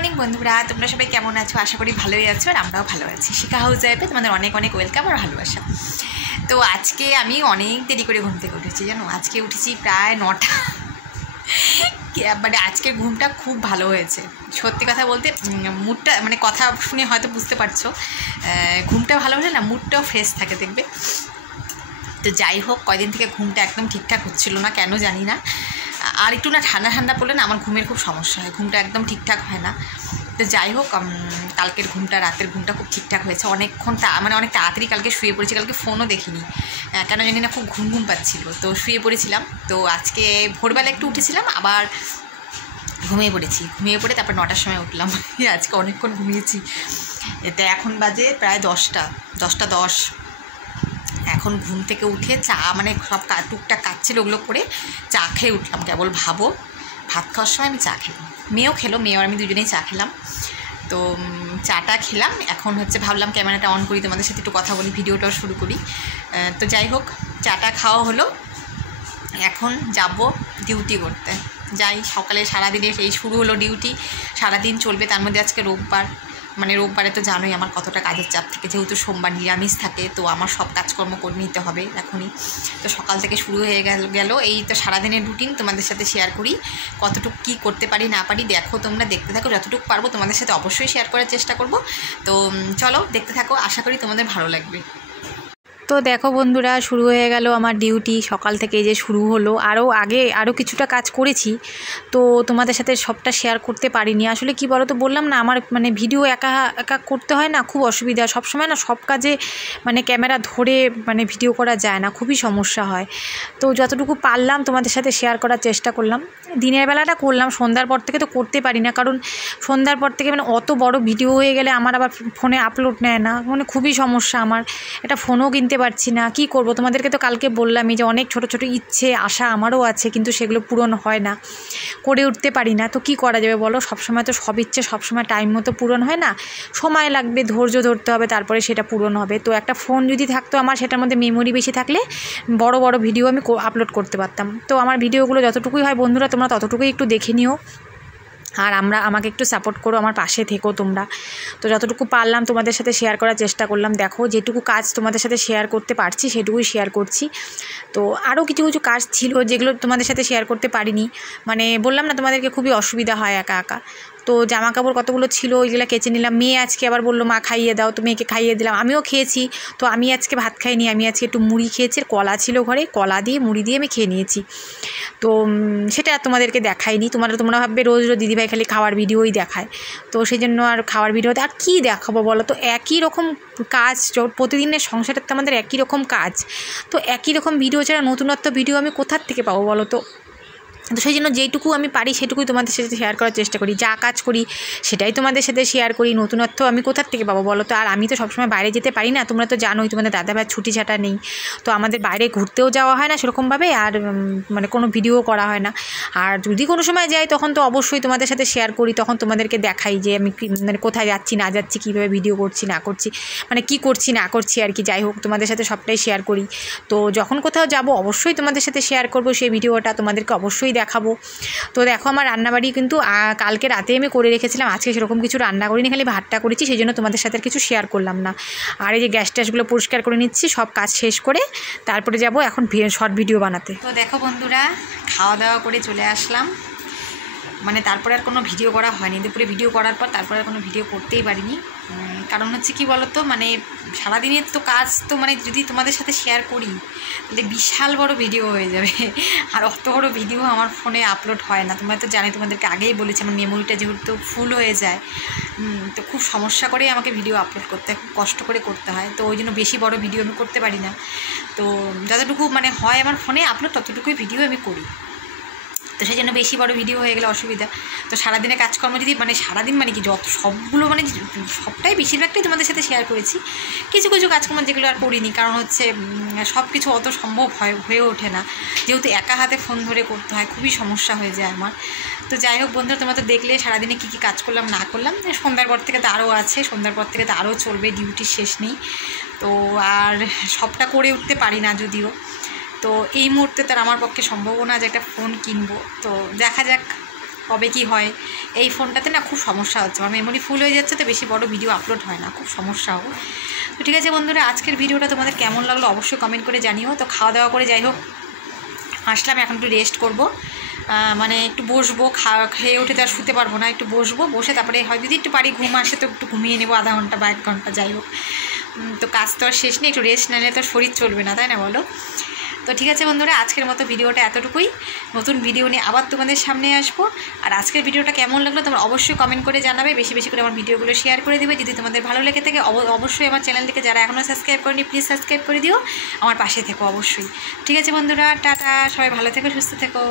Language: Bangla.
মর্নিং বন্ধুরা, তোমরা সবাই কেমন আছো? আশা করি ভালোই আছো আর আমরাও ভালো আছি। শিখা হাউস লাইফে তোমাদের অনেক অনেক ওয়েলকাম আর ভালোবাসা। তো আজকে আমি অনেক দেরি করে ঘুম থেকে উঠেছি, জানো। আজকে উঠেছি প্রায় 9টা। মানে আজকের ঘুমটা খুব ভালো হয়েছে, সত্যি কথা বলতে। মুডটা মানে কথা শুনে হয়তো বুঝতে পারছো, ঘুমটা ভালো হলে না মুডটাও ফ্রেশ থাকে, দেখবে। তো যাই হোক, কয়দিন থেকে ঘুমটা একদম ঠিকঠাক হচ্ছিল না, কেন জানি না। আর একটু না ঠান্ডা ঠান্ডা পড়লে না আমার ঘুমের খুব সমস্যা হয়, ঘুমটা একদম ঠিকঠাক হয় না। তো যাই হোক, কালকের ঘুমটা, রাতের ঘুমটা খুব ঠিকঠাক হয়েছে। অনেকক্ষণ মানে অনেক তাড়াতাড়ি কালকে শুয়ে পড়েছি, কালকে ফোনও দেখিনি, কেন জানি না খুব ঘুম ঘুম পাচ্ছিল, তো শুয়ে পড়েছিলাম। তো আজকে ভোরবেলা একটু উঠেছিলাম, আবার ঘুমিয়ে পড়ে তারপর 9টার সময় উঠলাম। আজকে অনেকক্ষণ ঘুমিয়েছি। এতে এখন বাজে প্রায় 10টা 10। এখন ঘুম থেকে উঠে চা, মানে সব টুকটাক কাজ ছিল, ওগুলো করে চা খেয়ে উঠলাম। কেবল ভাবো, ভাত খাওয়ার সময় আমি চা খেলাম, মেয়েও খেলো, মেয়ে আর আমি দুজনেই চা খেলাম। তো চাটা খেলাম, এখন হচ্ছে ভাবলাম ক্যামেরাটা অন করি, তোমাদের সাথে একটু কথা বলি, ভিডিওটাও শুরু করি। তো যাই হোক, চাটা খাওয়া হলো, এখন যাব ডিউটি করতে। যাই, সকালে সারাদিনের এই শুরু হলো ডিউটি, সারাদিন চলবে। তার মধ্যে আজকে রোববার, মানে রোববারে তো জানোই আমার কতটা কাজের চাপ থাকে, যেহেতু সোমবার নিরামিষ থাকে, তো আমার সব কাজকর্ম করে নিতে হবে এখনই। তো সকাল থেকে শুরু হয়ে গেল এই তো সারাদিনের রুটিন, তোমাদের সাথে শেয়ার করি। কতটুকু কী করতে পারি না পারি দেখো, তোমরা দেখতে থাকো, যতটুকু পারবো তোমাদের সাথে অবশ্যই শেয়ার করার চেষ্টা করব। তো চলো দেখতে থাকো, আশা করি তোমাদের ভালো লাগবে। তো দেখো বন্ধুরা, শুরু হয়ে গেল আমার ডিউটি, সকাল থেকে যে শুরু হলো। আরও কিছুটা কাজ করেছি, তো তোমাদের সাথে সবটা শেয়ার করতে পারিনি। আসলে কি বলো তো, বললাম না, আমার মানে ভিডিও একা একা করতে হয় না, খুব অসুবিধা। সবসময় না সব কাজে মানে ক্যামেরা ধরে মানে ভিডিও করা যায় না, খুবই সমস্যা হয়। তো যতটুকু পারলাম তোমাদের সাথে শেয়ার করার চেষ্টা করলাম। দিনের বেলাটা করলাম, সন্ধ্যার পর থেকে তো করতে পারি না, কারণ সন্ধ্যার পর থেকে মানে অত বড় ভিডিও হয়ে গেলে আমার আবার ফোনে আপলোড নেয় না, মানে খুবই সমস্যা আমার। একটা ফোনও কিনতে পারছি না, কি করব। তোমাদেরকে তো কালকে বললামই যে অনেক ছোট ছোট ইচ্ছে আশা আমারও আছে, কিন্তু সেগুলো পূরণ হয় না, করে উঠতে পারি না। তো কি করা যাবে বলো, সবসময় তো সব ইচ্ছে সবসময় টাইম মতো পূরণ হয় না, সময় লাগবে, ধৈর্য ধরতে হবে, তারপরে সেটা পূরণ হবে। তো একটা ফোন যদি থাকতো আমার, সেটার মধ্যে মেমোরি বেশি থাকলে বড় বড় ভিডিও আমি আপলোড করতে পারতাম। তো আমার ভিডিওগুলো যতটুকুই হয় বন্ধুরা, তোমরা ততটুকুই একটু দেখে নিও, আর আমাকে একটু সাপোর্ট করো, আমার পাশে থেকো তোমরা। তো যতটুকু পারলাম তোমাদের সাথে শেয়ার করার চেষ্টা করলাম। দেখো, যেটুকু কাজ তোমাদের সাথে শেয়ার করতে পারছি সেটুকুই শেয়ার করছি। তো আরও কিছু কিছু কাজ ছিল যেগুলো তোমাদের সাথে শেয়ার করতে পারিনি, মানে বললাম না তোমাদেরকে খুবই অসুবিধা হয় একা একা। তো জামা কাপড় কতগুলো ছিল, ওইগুলো কেচে নিলাম। মেয়ে আজকে আবার বললো মা খাইয়ে দাও, তো মেয়েকে খাইয়ে দিলাম, আমিও খেয়েছি। তো আমি আজকে ভাত খাইনি, আমি আজকে একটু মুড়ি খেয়েছি, কলা ছিল ঘরে, কলা দিয়ে মুড়ি দিয়ে আমি খেয়ে নিয়েছি। তো সেটা তোমাদেরকে দেখাইনি, তোমরা ভাববে রোজ রোজ দিদিভাই খালি খাওয়ার ভিডিওই দেখায়, তো সেই জন্য আর খাওয়ার ভিডিওতে আর কী দেখাবো বলো। তো একই রকম কাজ, প্রতিদিনের সংসারের তো আমাদের একই রকম কাজ, তো একই রকম ভিডিও ছাড়া নতুনত্ব ভিডিও আমি কোথার থেকে পাবো বলো। তো সেই জন্য যেটুকু আমি পারি সেটুকুই তোমাদের সাথে শেয়ার করার চেষ্টা করি, যা কাজ করি সেটাই তোমাদের সাথে শেয়ার করি। নতুনত্ব আমি কোথার থেকে পাবো বলো তো। আর আমি তো সবসময় বাইরে যেতে পারি না, তোমরা তো জানোই, তোমাদের দাদাভাইয়ের ছুটি ছাটা নেই, তো আমাদের বাইরে ঘুরতেও যাওয়া হয় না সেরকমভাবে, আর মানে কোনো ভিডিও করা হয় না। আর যদি কোনো সময় যাই তখন তো অবশ্যই তোমাদের সাথে শেয়ার করি, তখন তোমাদেরকে দেখাই যে আমি মানে কোথায় যাচ্ছি না যাচ্ছি, কীভাবে ভিডিও করছি না করছি, মানে কী করছি না করছি আর কি। যাই হোক, তোমাদের সাথে সবটাই শেয়ার করি। তো যখন কোথাও যাব অবশ্যই তোমাদের সাথে শেয়ার করব, সেই ভিডিওটা তোমাদেরকে অবশ্যই দেখাবো। তো দেখো, আমার রান্নাবাড়ি কিন্তু কালকে রাতে আমি করে রেখেছিলাম, আজকে সেরকম কিছু রান্না করিনি, খালি ভাতটা করেছি, সেই জন্য তোমাদের সাথে আর কিছু শেয়ার করলাম না। আর এই যে গ্যাস ট্যাসগুলো পরিষ্কার করে নিচ্ছি, সব কাজ শেষ করে তারপরে যাব এখন শর্ট ভিডিও বানাতে। তো দেখো বন্ধুরা, খাওয়া দাওয়া করে চলে আসলাম, মানে তারপরে আর কোনো ভিডিও করা হয়নি। দুপুরে ভিডিও করার পর তারপরে আর কোনো ভিডিও করতেই পারিনি, কারণ হচ্ছে কি বলো তো, মানে সারাদিনের তো কাজ, তো মানে যদি তোমাদের সাথে শেয়ার করি তাহলে বিশাল বড় ভিডিও হয়ে যাবে, আর অত বড় ভিডিও আমার ফোনে আপলোড হয় না। তোমরা তো জানোই, তোমাদেরকে আগেই বলেছি আমার মেমোরিটা যেহেতু ফুল হয়ে যায়, তো খুব সমস্যা করেই আমাকে ভিডিও আপলোড করতে হয়, খুব কষ্ট করে করতে হয়। তো ওই জন্য বেশি বড় ভিডিও আমি করতে পারি না। তো যতটুকু মানে হয় আমার ফোনে আপলোড, ততটুকুই ভিডিও আমি করি। তো সেই জন্য বেশি বড় ভিডিও হয়ে গেলে অসুবিধা। তো সারাদিনে কাজকর্ম যদি মানে সারাদিন মানে কি যত সবগুলো মানে সবটাই বেশিরভাগটাই তোমাদের সাথে শেয়ার করেছি, কিছু কিছু কাজকর্ম যেগুলো আর করিনি, কারণ হচ্ছে সব কিছু অত সম্ভব হয়ে ওঠে না, যেহেতু একা হাতে ফোন ধরে করতে হয়, খুবই সমস্যা হয়ে যায় আমার। তো যাই হোক বন্ধুরা, তোমরা তো দেখলে সারাদিনে কী কী কাজ করলাম না করলাম। সন্ধ্যার পর থেকে তো আরও আছে, সন্ধ্যার পর থেকে তো আরও চলবে, ডিউটির শেষ নেই। তো আর সবটা করে উঠতে পারি না যদিও, তো এই মুহূর্তে তার আমার পক্ষে সম্ভব না যে একটা ফোন কিনবো। তো দেখা যাক কবে কি হয়। এই ফোনটাতে না খুব সমস্যা হচ্ছে, আমার মেমোরি ফুল হয়ে যাচ্ছে, তো বেশি বড় ভিডিও আপলোড হয় না, খুব সমস্যা হবে। তো ঠিক আছে বন্ধুরা, আজকের ভিডিওটা তোমাদের কেমন লাগলো অবশ্যই কমেন্ট করে জানিও। তো খাওয়া দাওয়া করে যাই হোক আসলাম, এখন একটু রেস্ট করবো, মানে একটু বসবো, খেয়ে উঠে তো আর শুতে পারবো না, একটু বসবো, বসে তারপরে হয় যদি একটু পারি ঘুম আসে তো একটু ঘুমিয়ে নেবো আধা ঘন্টা বা 1 ঘন্টা, যাই হোক। তো কাজ তো আর শেষ নেই, একটু রেস্ট নিলে তো শরীর চলবে না, তাই না বলো। তো ঠিক আছে বন্ধুরা, আজকের মতো ভিডিওটা এতটুকুই। নতুন ভিডিও নিয়ে আবার তোমাদের সামনে আসবো। আর আজকের ভিডিওটা কেমন লাগলো তোমরা অবশ্যই কমেন্ট করে জানাবে, বেশি বেশি করে আমার ভিডিওগুলো শেয়ার করে দিবে। যদি তোমাদের ভালো লেগে থাকে অবশ্যই আমার চ্যানেলটিকে যারা এখনও সাবস্ক্রাইব করেনি প্লিজ সাবস্ক্রাইব করে দিও, আমার পাশে থেকো অবশ্যই। ঠিক আছে বন্ধুরা, টাটা, সবাই ভালো থেকো, সুস্থ থেকো।